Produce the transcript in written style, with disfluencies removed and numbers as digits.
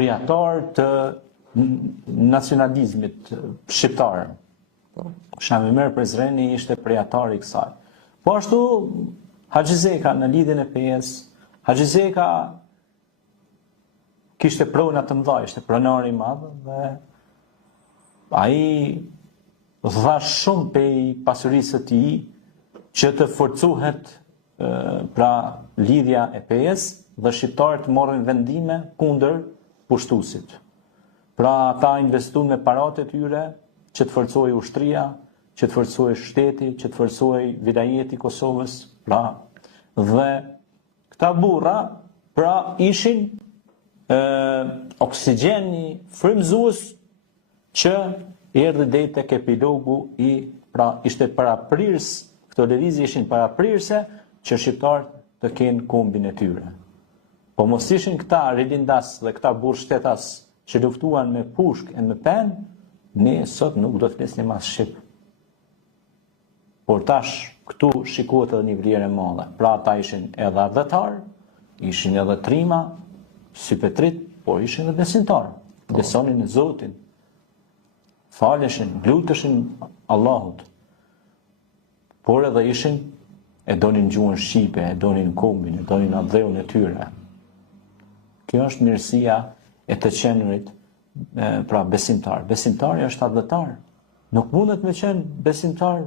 krijator të nacionalizmit shqiptar. Shami Mer Prizreni ishte krijatori i kësaj. Po ashtu Haxhi Zeka në lidhjen e PS, Haxhi Zeka kishte prona të mëdha, ishte pronar i madh dhe ai dha shumë pej pasurisë së tij që të forcohet pra lidhja e PS dhe shqiptarët morën vendime kundër pushtuesit. Pra ata investuan me paratë e tyre që të forcojë ushtria, që të forcojë shteti, që të forcojë vilayeti i Kosovës, pra dhe këta burra pra ishin oksigjeni frymëzues që erdhi deri tek epilogu i pra ishte paraprirës, këto lëvizje ishin paraprirëse që shqiptarët të kenë kombin e tyre. Po mos ishin këta rilindas dhe këta burr shtetas që luftuan me pushk e me pen, ne sot nuk do të flisnim as shqip. Por tash këtu shikohet edhe një vlerë e madhe. Pra ata ishin edhe ardhëtar, ishin edhe trima, sypetrit, por ishin edhe besimtar. Besonin në Zotin. Faleshin, luteshin Allahut. Por edhe ishin e donin gjuhën shqipe, e donin kombin, e donin adheun e tyre. Kjo është mirësia e të qenërit, pra besimtar. Besimtari është adhëtar. Nuk mundet me qenë besimtar